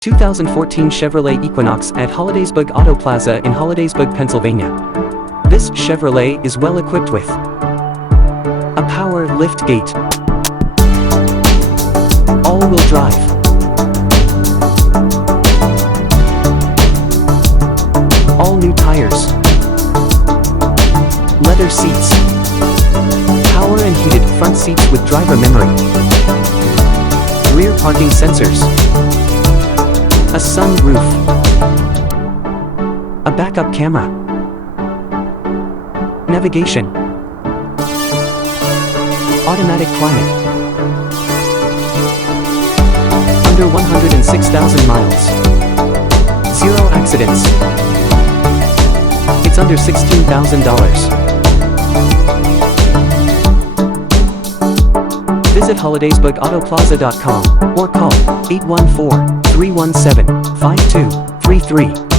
2014 Chevrolet Equinox at Hollidaysburg Auto Plaza in Hollidaysburg, Pennsylvania. This Chevrolet is well equipped with a power liftgate, all-wheel drive, all new tires, leather seats, power and heated front seats with driver memory, rear parking sensors, a sunroof, a backup camera, navigation, automatic climate, under 106,000 miles, 0 accidents, it's under $16,000. Visit HollidaysburgAutoplaza.com or call 814-317-5233.